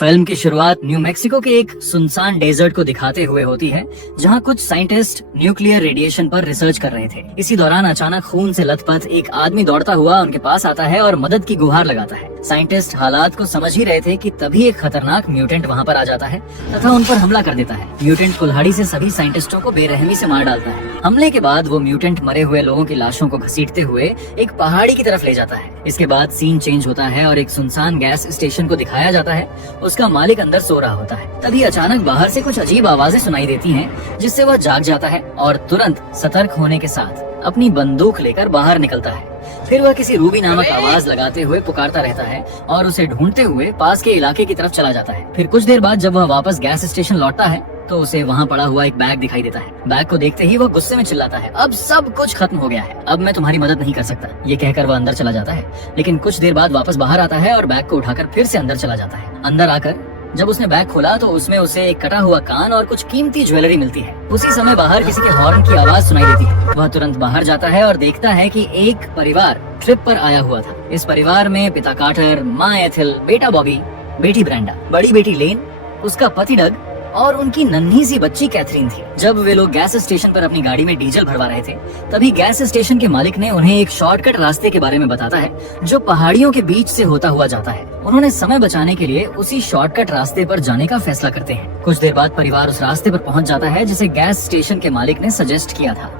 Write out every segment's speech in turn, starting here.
Film की शुरुआत new Mexico के एक सुनसान डेजर्ट को दिखाते हुए होती है, जहां कुछ साइंटिस्ट न्यूक्लियर रेडिएशन पर रिसर्च कर रहे थे। इसी दौरान अचानक खून से लथपथ एक आदमी दौड़ता हुआ उनके पास आता है और मदद की गुहार लगाता है। साइंटिस्ट हालात को समझ ही रहे थे कि तभी एक खतरनाक म्यूटेंट वहां पर आ जाता है तथा उन पर हमला कर देता है। म्यूटेंट कुल्हाड़ी से सभी साइंटिस्टों को बेरहमी से मार डालता है। हमले के बाद वो म्यूटेंट मरे हुए लोगों की लाशों को घसीटते हुए एक पहाड़ी की तरफ ले जाता है। इसके बाद सीन चेंज होता है और एक सुनसान गैस स्टेशन को दिखाया जाता है। उसका मालिक अंदर सो रहा होता है। तभी अचानक बाहर से कुछ अजीब आवाजें सुनाई देती हैं, जिससे वह जाग जाता है और तुरंत सतर्क होने के साथ अपनी बंदूक लेकर बाहर निकलता है। फिर वह किसी रूबी नामक आवाज लगाते हुए पुकारता रहता है और उसे ढूंढते हुए पास के इलाके की तरफ चला जाता है। फिर कुछ देर बाद जब वह वापस गैस स्टेशन लौटता है तो उसे वहाँ पड़ा हुआ एक बैग दिखाई देता है। बैग को देखते ही वह गुस्से में चिल्लाता है, अब सब कुछ खत्म हो गया है, अब मैं तुम्हारी मदद नहीं कर सकता। ये कहकर वह अंदर चला जाता है, लेकिन कुछ देर बाद वापस बाहर आता है और बैग को उठाकर फिर से अंदर चला जाता है। अंदर आकर जब उसने बैग खोला तो उसमें उसे एक कटा हुआ कान और कुछ कीमती ज्वेलरी मिलती है। उसी समय बाहर किसी के हॉर्न की आवाज सुनाई देती है। वह तुरंत बाहर जाता है और देखता है कि एक परिवार ट्रिप पर आया हुआ था। इस परिवार में पिता कार्टर, माँ एथिल, बेटा बॉबी, बेटी ब्रेंडा, बड़ी बेटी लेन, उसका पति डग और उनकी नन्ही सी बच्ची कैथरीन थी। जब वे लोग गैस स्टेशन पर अपनी गाड़ी में डीजल भरवा रहे थे, तभी गैस स्टेशन के मालिक ने उन्हें एक शॉर्टकट रास्ते के बारे में बताता है, जो पहाड़ियों के बीच से होता हुआ जाता है। उन्होंने समय बचाने के लिए उसी शॉर्टकट रास्ते पर जाने का फैसला करते हैं। कुछ देर बाद परिवार उस रास्ते पर पहुंच जाता है जिसे गैस स्टेशन के मालिक ने सजेस्ट किया था।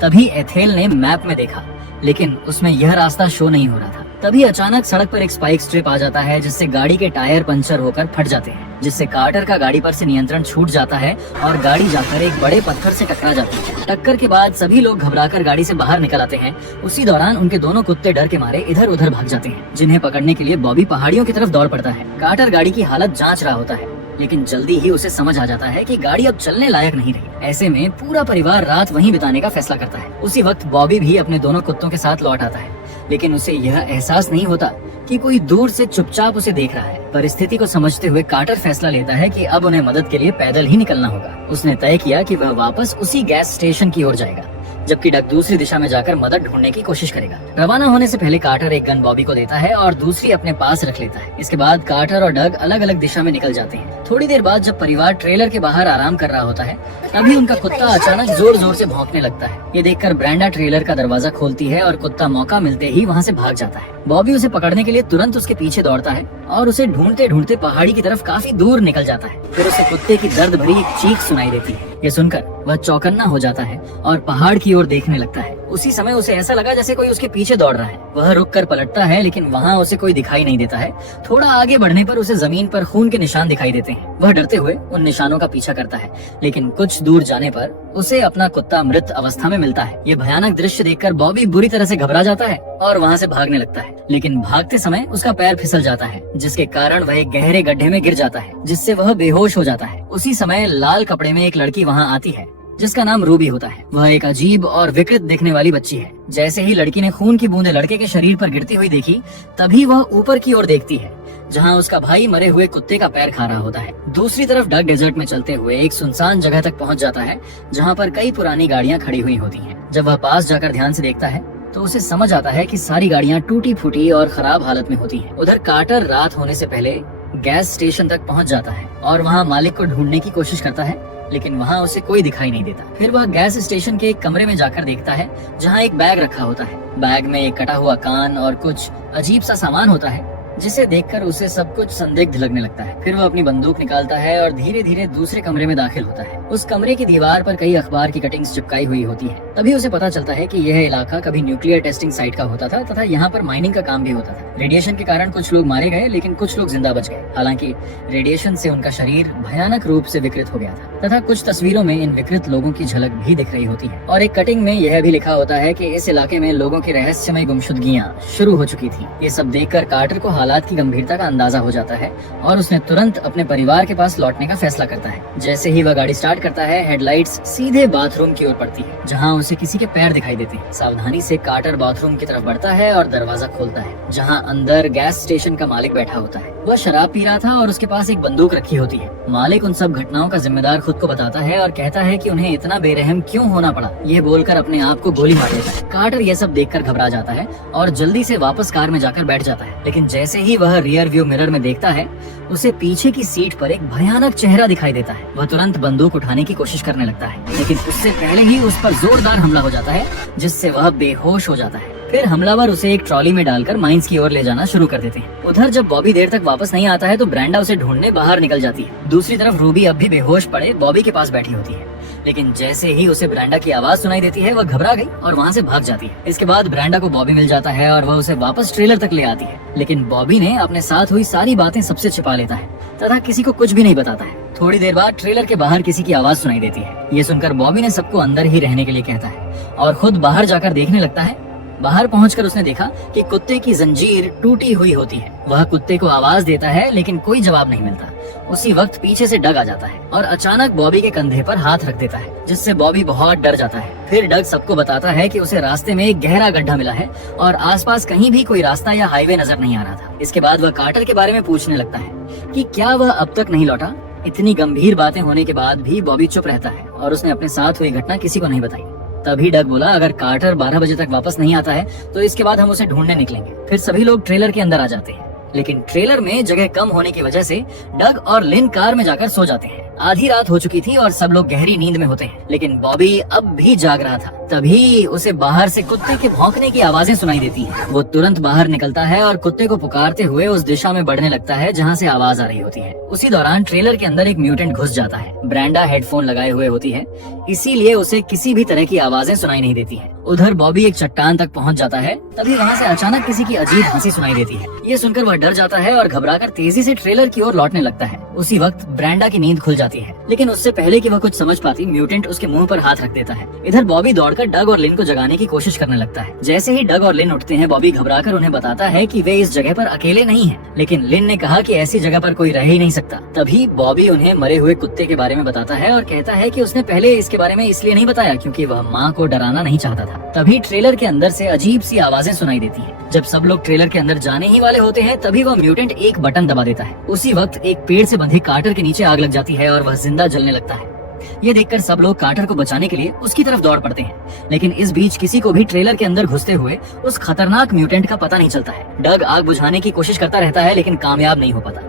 तभी एथेल ने मैप में देखा, लेकिन उसमें यह रास्ता शो नहीं हो रहा था। तभी अचानक सड़क पर एक स्पाइक स्ट्रिप आ जाता है, जिससे गाड़ी के टायर पंचर होकर फट जाते हैं, जिससे कार्टर का गाड़ी पर से नियंत्रण छूट जाता है और गाड़ी जाकर एक बड़े पत्थर से टकरा जाती है। टक्कर के बाद सभी लोग घबराकर गाड़ी से बाहर निकल आते हैं। उसी दौरान उनके दोनों कुत्ते डर के मारे इधर उधर भाग जाते हैं, जिन्हें पकड़ने के लिए बॉबी पहाड़ियों की तरफ दौड़ पड़ता है। कार्टर गाड़ी की हालत जांच रहा होता है, लेकिन जल्दी ही उसे समझ आ जाता है कि गाड़ी अब चलने लायक नहीं रही। ऐसे में पूरा परिवार रात वहीं बिताने का फैसला करता है। उसी वक्त बॉबी भी अपने दोनों कुत्तों के साथ लौट आता है, लेकिन उसे यह एहसास नहीं होता कि कोई दूर से चुपचाप उसे देख रहा है। परिस्थिति को समझते हुए कार्टर फैसला लेता है कि अब उन्हें मदद के लिए पैदल ही निकलना होगा। उसने तय किया कि वह वापस उसी गैस स्टेशन की ओर जाएगा, जबकि डग दूसरी दिशा में जाकर मदद ढूंढने की कोशिश करेगा। रवाना होने से पहले कार्टर एक गन बॉबी को देता है और दूसरी अपने पास रख लेता है। इसके बाद कार्टर और डग अलग अलग दिशा में निकल जाते हैं। थोड़ी देर बाद जब परिवार ट्रेलर के बाहर आराम कर रहा होता है, तभी उनका कुत्ता अचानक जोर जोर से भौंकने लगता है। ये देखकर ब्रेंडा ट्रेलर का दरवाजा खोलती है और कुत्ता मौका मिलते ही वहाँ से भाग जाता है। बॉबी उसे पकड़ने के लिए तुरंत उसके पीछे दौड़ता है और उसे ढूंढते ढूंढते पहाड़ी की तरफ काफी दूर निकल जाता है। फिर उसे कुत्ते की दर्द भरी एक चीख सुनाई देती है। ये सुनकर वह चौकन्ना हो जाता है और पहाड़ की ओर देखने लगता है। उसी समय उसे ऐसा लगा जैसे कोई उसके पीछे दौड़ रहा है। वह रुककर पलटता है, लेकिन वहाँ उसे कोई दिखाई नहीं देता है। थोड़ा आगे बढ़ने पर उसे जमीन पर खून के निशान दिखाई देते हैं। वह डरते हुए उन निशानों का पीछा करता है, लेकिन कुछ दूर जाने पर उसे अपना कुत्ता मृत अवस्था में मिलता है। ये भयानक दृश्य देखकर बॉबी बुरी तरह से घबरा जाता है और वहाँ से भागने लगता है, लेकिन भागते समय उसका पैर फिसल जाता है, जिसके कारण वह एक गहरे गड्ढे में गिर जाता है, जिससे वह बेहोश हो जाता है। उसी समय लाल कपड़े में एक लड़की वहाँ आती है, जिसका नाम रूबी होता है। वह एक अजीब और विकृत दिखने वाली बच्ची है। जैसे ही लड़की ने खून की बूंदें लड़के के शरीर पर गिरती हुई देखी, तभी वह ऊपर की ओर देखती है, जहां उसका भाई मरे हुए कुत्ते का पैर खा रहा होता है। दूसरी तरफ डग डेजर्ट में चलते हुए एक सुनसान जगह तक पहुंच जाता है, जहां पर कई पुरानी गाड़ियां खड़ी हुई होती हैं। जब वह पास जाकर ध्यान से देखता है तो उसे समझ आता है कि सारी गाड़ियां टूटी फूटी और खराब हालत में होती हैं। उधर कार्टर रात होने से पहले गैस स्टेशन तक पहुंच जाता है और वहां मालिक को ढूंढने की कोशिश करता है, लेकिन वहाँ उसे कोई दिखाई नहीं देता। फिर वह गैस स्टेशन के एक कमरे में जाकर देखता है, जहाँ एक बैग रखा होता है। बैग में एक कटा हुआ कान और कुछ अजीब सा सामान होता है, जिसे देखकर उसे सब कुछ संदिग्ध लगने लगता है। फिर वह अपनी बंदूक निकालता है और धीरे धीरे दूसरे कमरे में दाखिल होता है। उस कमरे की दीवार पर कई अखबार की कटिंग्स चिपकाई हुई होती है। तभी उसे पता चलता है कि यह इलाका कभी न्यूक्लियर टेस्टिंग साइट का होता था तथा यहाँ पर माइनिंग का काम भी होता था। रेडिएशन के कारण कुछ लोग मारे गए, लेकिन कुछ लोग जिंदा बच गए। हालांकि रेडिएशन से उनका शरीर भयानक रूप से विकृत हो गया था तथा कुछ तस्वीरों में इन विकृत लोगों की झलक भी दिख रही होती है। और एक कटिंग में यह भी लिखा होता है कि इस इलाके में लोगों की रहस्यमय गुमशुदगियां शुरू हो चुकी थी। ये सब देखकर कार्टर को हालात की गंभीरता का अंदाजा हो जाता है और उसने तुरंत अपने परिवार के पास लौटने का फैसला करता है। जैसे ही वह गाड़ी स्टार्ट स्टार्ट करता है, हेडलाइट्स सीधे बाथरूम की ओर पड़ती है जहाँ उसे किसी के पैर दिखाई देते हैं। सावधानी से कार्टर बाथरूम की तरफ बढ़ता है और दरवाजा खोलता है जहाँ अंदर गैस स्टेशन का मालिक बैठा होता है। वह शराब पी रहा था और उसके पास एक बंदूक रखी होती है। मालिक उन सब घटनाओं का जिम्मेदार खुद को बताता है और कहता है कि उन्हें इतना बेरहम क्यों होना पड़ा। ये बोलकर अपने आप को गोली मार देता है। कार्टर यह सब देखकर घबरा जाता है और जल्दी से वापस कार में जाकर बैठ जाता है। लेकिन जैसे ही वह रियर व्यू मिरर में देखता है, उसे पीछे की सीट पर एक भयानक चेहरा दिखाई देता है। वह तुरंत बंदूक उठाने की कोशिश करने लगता है, लेकिन उससे पहले ही उस पर जोरदार हमला हो जाता है जिससे वह बेहोश हो जाता है। फिर हमलावर उसे एक ट्रॉली में डालकर माइंस की ओर ले जाना शुरू कर देते हैं। उधर जब बॉबी देर तक वापस नहीं आता है तो ब्रेंडा उसे ढूंढने बाहर निकल जाती है। दूसरी तरफ रूबी अब भी बेहोश पड़े बॉबी के पास बैठी होती है, लेकिन जैसे ही उसे ब्रेंडा की आवाज सुनाई देती है वह घबरा गई और वहाँ से भाग जाती है। इसके बाद ब्रेंडा को बॉबी मिल जाता है और वह उसे वापस ट्रेलर तक ले आती है, लेकिन बॉबी ने अपने साथ हुई सारी बातें सबसे छिपा लेता है तथा किसी को कुछ भी नहीं बताता है। थोड़ी देर बाद ट्रेलर के बाहर किसी की आवाज सुनाई देती है। ये सुनकर बॉबी ने सबको अंदर ही रहने के लिए कहता है और खुद बाहर जाकर देखने लगता है। बाहर पहुंचकर उसने देखा कि कुत्ते की जंजीर टूटी हुई होती है। वह कुत्ते को आवाज देता है लेकिन कोई जवाब नहीं मिलता। उसी वक्त पीछे से डग आ जाता है और अचानक बॉबी के कंधे पर हाथ रख देता है, जिससे बॉबी बहुत डर जाता है। फिर डग सबको बताता है कि उसे रास्ते में एक गहरा गड्ढा मिला है और आसपास कहीं भी कोई रास्ता या हाईवे नजर नहीं आ रहा था। इसके बाद वह कार्टर के बारे में पूछने लगता है कि क्या वह अब तक नहीं लौटा। इतनी गंभीर बातें होने के बाद भी बॉबी चुप रहता है और उसने अपने साथ हुई घटना किसी को नहीं बताई। तभी डग बोला, अगर कार्टर 12 बजे तक वापस नहीं आता है तो इसके बाद हम उसे ढूंढने निकलेंगे। फिर सभी लोग ट्रेलर के अंदर आ जाते हैं, लेकिन ट्रेलर में जगह कम होने की वजह से डग और लिन कार में जाकर सो जाते हैं। आधी रात हो चुकी थी और सब लोग गहरी नींद में होते हैं, लेकिन बॉबी अब भी जाग रहा था। तभी उसे बाहर से कुत्ते के भौंकने की आवाजें सुनाई देती हैं। वो तुरंत बाहर निकलता है और कुत्ते को पुकारते हुए उस दिशा में बढ़ने लगता है जहाँ से आवाज आ रही होती है। उसी दौरान ट्रेलर के अंदर एक म्यूटेंट घुस जाता है। ब्रेंडा हेडफोन लगाए हुए होती है, इसीलिए उसे किसी भी तरह की आवाजें सुनाई नहीं देती है। उधर बॉबी एक चट्टान तक पहुंच जाता है। तभी वहाँ से अचानक किसी की अजीब हंसी सुनाई देती है। ये सुनकर वह डर जाता है और घबराकर तेजी से ट्रेलर की ओर लौटने लगता है। उसी वक्त ब्रेंडा की नींद खुल जाती है, लेकिन उससे पहले कि वह कुछ समझ पाती, म्यूटेंट उसके मुंह पर हाथ रख देता है। इधर बॉबी दौड़कर डग और लिन को जगाने की कोशिश करने लगता है। जैसे ही डग और लिन उठते हैं, बॉबी घबराकर उन्हें बताता है कि वे इस जगह पर अकेले नहीं हैं, लेकिन लिन ने कहा कि ऐसी जगह पर कोई रह ही नहीं सकता। तभी बॉबी उन्हें मरे हुए कुत्ते के बारे में बताता है और कहता है कि उसने पहले इसके बारे में इसलिए नहीं बताया क्योंकि वह माँ को डराना नहीं चाहता था। तभी ट्रेलर के अंदर से अजीब सी आवाजें सुनाई देती हैं। जब सब लोग ट्रेलर के अंदर जाने ही वाले होते हैं, तभी वह म्यूटेंट एक बटन दबा देता है। उसी वक्त एक पेड़ से बंधे कार्टर के नीचे आग लग जाती है और वह जिंदा जलने लगता है। ये देखकर सब लोग कार्टर को बचाने के लिए उसकी तरफ दौड़ पड़ते हैं, लेकिन इस बीच किसी को भी ट्रेलर के अंदर घुसते हुए उस खतरनाक म्यूटेंट का पता नहीं चलता है। डग आग बुझाने की कोशिश करता रहता है, लेकिन कामयाब नहीं हो पाता।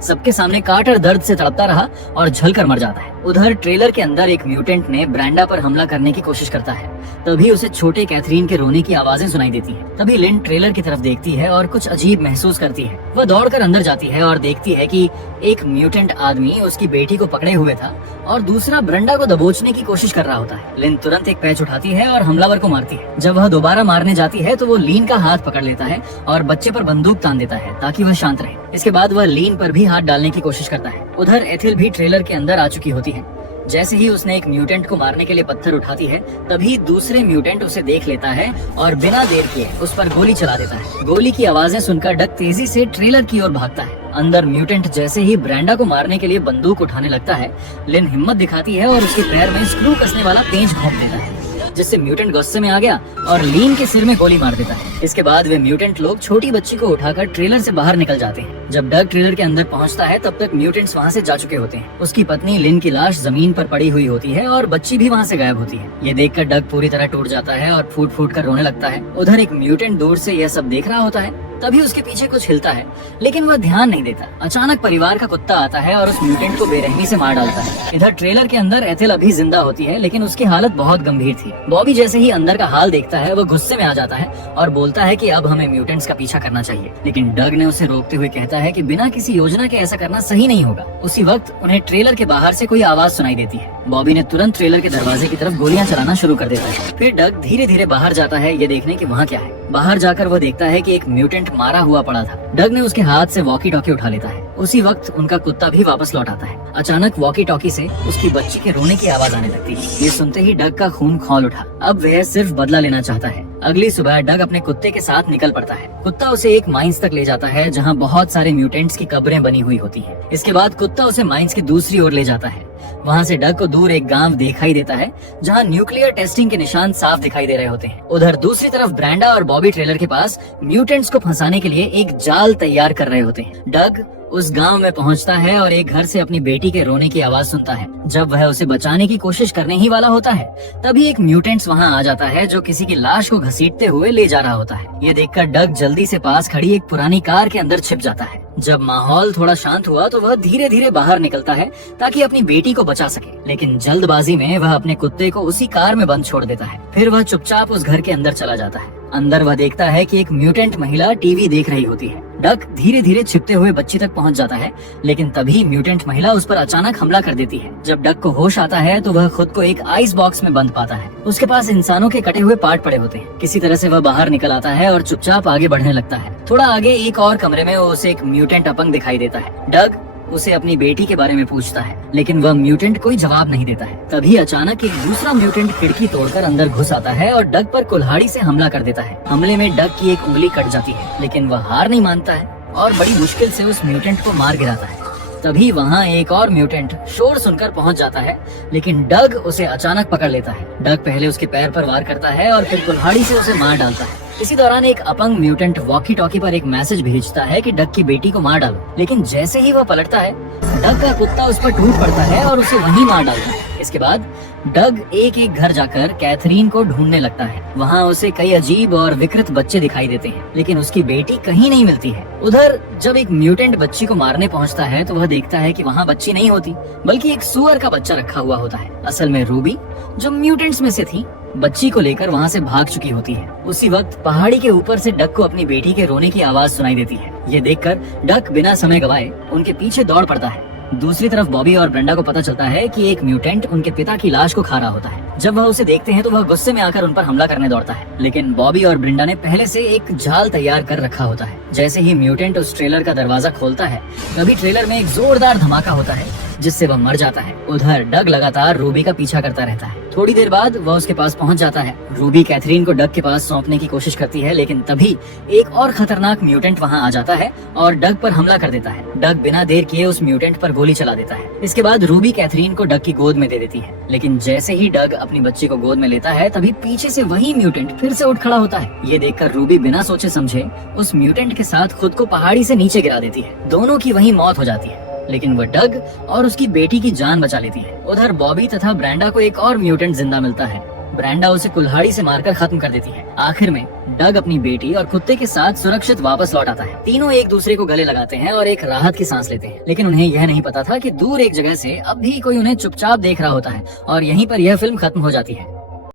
सबके सामने कार्टर दर्द से तड़पता रहा और झलकर मर जाता है। उधर ट्रेलर के अंदर एक म्यूटेंट ने ब्रेंडा पर हमला करने की कोशिश करता है। तभी उसे छोटे कैथरीन के रोने की आवाजें सुनाई देती हैं। तभी लिन ट्रेलर की तरफ देखती है और कुछ अजीब महसूस करती है। वह दौड़कर अंदर जाती है और देखती है कि एक म्यूटेंट आदमी उसकी बेटी को पकड़े हुए था और दूसरा ब्रेंडा को दबोचने की कोशिश कर रहा होता है। लिन तुरंत एक पैच उठाती है और हमलावर को मारती है। जब वह दोबारा मारने जाती है तो वो लीन का हाथ पकड़ लेता है और बच्चे पर बंदूक तान देता है ताकि वह शांत रहे। इसके बाद वह लीन पर भी हाथ डालने की कोशिश करता है। उधर एथिल भी ट्रेलर के अंदर आ चुकी होती है। जैसे ही उसने एक म्यूटेंट को मारने के लिए पत्थर उठाती है, तभी दूसरे म्यूटेंट उसे देख लेता है और बिना देर किए उस पर गोली चला देता है। गोली की आवाजें सुनकर डग तेजी से ट्रेलर की ओर भागता है। अंदर म्यूटेंट जैसे ही ब्रेंडा को मारने के लिए बंदूक उठाने लगता है, लिन हिम्मत दिखाती है और उसके पैर में स्क्रू कसने वाला पेंच घोंप देता है, जिससे म्यूटेंट गुस्से में आ गया और लीन के सिर में गोली मार देता है। इसके बाद वे म्यूटेंट लोग छोटी बच्ची को उठाकर ट्रेलर से बाहर निकल जाते हैं। जब डग ट्रेलर के अंदर पहुंचता है, तब तक म्यूटेंट्स वहां से जा चुके होते हैं। उसकी पत्नी लिन की लाश जमीन पर पड़ी हुई होती है और बच्ची भी वहां से गायब होती है। ये देखकर डग पूरी तरह टूट जाता है और फूट फूट कर रोने लगता है। उधर एक म्यूटेंट दूर से यह सब देख रहा होता है। तभी उसके पीछे कुछ हिलता है, लेकिन वह ध्यान नहीं देता। अचानक परिवार का कुत्ता आता है और उस म्यूटेंट को बेरहमी से मार डालता है। इधर ट्रेलर के अंदर एथिल अभी जिंदा होती है, लेकिन उसकी हालत बहुत गंभीर थी। बॉबी जैसे ही अंदर का हाल देखता है, वो गुस्से में आ जाता है और बोलता है कि अब हमें म्यूटेंट्स का पीछा करना चाहिए। लेकिन डग ने उसे रोकते हुए कहता है कि बिना किसी योजना के ऐसा करना सही नहीं होगा। उसी वक्त उन्हें ट्रेलर के बाहर से कोई आवाज सुनाई देती है। बॉबी ने तुरंत ट्रेलर के दरवाजे की तरफ गोलियां चलाना शुरू कर देता है। फिर डग धीरे धीरे बाहर जाता है, ये देखने कि वहाँ क्या है। बाहर जाकर वह देखता है कि एक म्यूटेंट मारा हुआ पड़ा था। डग ने उसके हाथ से वॉकी टॉकी उठा लेता है। उसी वक्त उनका कुत्ता भी वापस लौट आता है। अचानक वॉकी टॉकी से उसकी बच्ची के रोने की आवाज आने लगती है। ये सुनते ही डग का खून खौल उठा। अब वह सिर्फ बदला लेना चाहता है। अगली सुबह डग अपने कुत्ते के साथ निकल पड़ता है। कुत्ता उसे एक माइंस तक ले जाता है जहाँ बहुत सारे म्यूटेंट्स की कब्रें बनी हुई होती है। इसके बाद कुत्ता उसे माइंस की दूसरी ओर ले जाता है। वहाँ से डग को दूर एक गांव दिखाई देता है जहाँ न्यूक्लियर टेस्टिंग के निशान साफ दिखाई दे रहे होते हैं। उधर दूसरी तरफ ब्रांडा और बॉबी ट्रेलर के पास म्यूटेंट्स को फंसाने के लिए एक जाल तैयार कर रहे होते हैं। डग उस गांव में पहुंचता है और एक घर से अपनी बेटी के रोने की आवाज सुनता है। जब वह उसे बचाने की कोशिश करने ही वाला होता है तभी एक म्यूटेंट्स वहां आ जाता है जो किसी की लाश को घसीटते हुए ले जा रहा होता है। ये देखकर डग जल्दी से पास खड़ी एक पुरानी कार के अंदर छिप जाता है। जब माहौल थोड़ा शांत हुआ तो वह धीरे धीरे बाहर निकलता है ताकि अपनी बेटी को बचा सके, लेकिन जल्दबाजी में वह अपने कुत्ते को उसी कार में बंद छोड़ देता है। फिर वह चुपचाप उस घर के अंदर चला जाता है। अंदर वह देखता है कि एक म्यूटेंट महिला टीवी देख रही होती है। डक धीरे धीरे छिपते हुए बच्ची तक पहुंच जाता है, लेकिन तभी म्यूटेंट महिला उस पर अचानक हमला कर देती है। जब डक को होश आता है तो वह खुद को एक आइस बॉक्स में बंद पाता है। उसके पास इंसानों के कटे हुए पार्ट पड़े होते हैं। किसी तरह से वह बाहर निकल आता है और चुपचाप आगे बढ़ने लगता है। थोड़ा आगे एक और कमरे में उसे एक म्यूटेंट अपंग दिखाई देता है। डग उसे अपनी बेटी के बारे में पूछता है, लेकिन वह म्यूटेंट कोई जवाब नहीं देता है। तभी अचानक एक दूसरा म्यूटेंट खिड़की तोड़कर अंदर घुस आता है और डग पर कुल्हाड़ी से हमला कर देता है। हमले में डग की एक उंगली कट जाती है, लेकिन वह हार नहीं मानता है और बड़ी मुश्किल से उस म्यूटेंट को मार गिराता है। तभी वहाँ एक और म्यूटेंट शोर सुनकर पहुँच जाता है, लेकिन डग उसे अचानक पकड़ लेता है। डग पहले उसके पैर पर वार करता है और फिर कुल्हाड़ी से उसे मार डालता है। इसी दौरान एक अपंग म्यूटेंट वॉकी टॉकी पर एक मैसेज भेजता है कि डग की बेटी को मार डालो, लेकिन जैसे ही वह पलटता है डग का कुत्ता उस पर टूट पड़ता है और उसे वहीं मार डालता है। इसके बाद डग एक एक घर जाकर कैथरीन को ढूंढने लगता है। वहाँ उसे कई अजीब और विकृत बच्चे दिखाई देते हैं, लेकिन उसकी बेटी कहीं नहीं मिलती है। उधर जब एक म्यूटेंट बच्ची को मारने पहुँचता है तो वह देखता है कि वहाँ बच्ची नहीं होती, बल्कि एक सुअर का बच्चा रखा हुआ होता है। असल में रूबी, जो म्यूटेंट्स में से थी, बच्ची को लेकर वहाँ से भाग चुकी होती है। उसी वक्त पहाड़ी के ऊपर से डक को अपनी बेटी के रोने की आवाज सुनाई देती है। ये देखकर डक बिना समय गवाए उनके पीछे दौड़ पड़ता है। दूसरी तरफ बॉबी और ब्रेंडा को पता चलता है कि एक म्यूटेंट उनके पिता की लाश को खा रहा होता है। जब वह उसे देखते हैं तो वह गुस्से में आकर उन पर हमला करने दौड़ता है, लेकिन बॉबी और ब्रेंडा ने पहले से एक जाल तैयार कर रखा होता है। जैसे ही म्यूटेंट उस ट्रेलर का दरवाजा खोलता है तभी ट्रेलर में एक जोरदार धमाका होता है जिससे वह मर जाता है। उधर डग लगातार रूबी का पीछा करता रहता है। थोड़ी देर बाद वह उसके पास पहुंच जाता है। रूबी कैथरीन को डग के पास सौंपने की कोशिश करती है, लेकिन तभी एक और खतरनाक म्यूटेंट वहां आ जाता है और डग पर हमला कर देता है। डग बिना देर किए उस म्यूटेंट पर गोली चला देता है। इसके बाद रूबी कैथरीन को डग की गोद में दे देती है, लेकिन जैसे ही डग अपनी बच्ची को गोद में लेता है तभी पीछे से वही म्यूटेंट फिर से उठ खड़ा होता है। ये देखकर रूबी बिना सोचे समझे उस म्यूटेंट के साथ खुद को पहाड़ी से नीचे गिरा देती है। दोनों की वहीं मौत हो जाती है, लेकिन वह डग और उसकी बेटी की जान बचा लेती है। उधर बॉबी तथा ब्रेंडा को एक और म्यूटेंट जिंदा मिलता है। ब्रेंडा उसे कुल्हाड़ी से मारकर खत्म कर देती है। आखिर में डग अपनी बेटी और कुत्ते के साथ सुरक्षित वापस लौट आता है। तीनों एक दूसरे को गले लगाते हैं और एक राहत की सांस लेते हैं, लेकिन उन्हें यह नहीं पता था कि दूर एक जगह से अब भी कोई उन्हें चुपचाप देख रहा होता है। और यहीं पर यह फिल्म खत्म हो जाती है।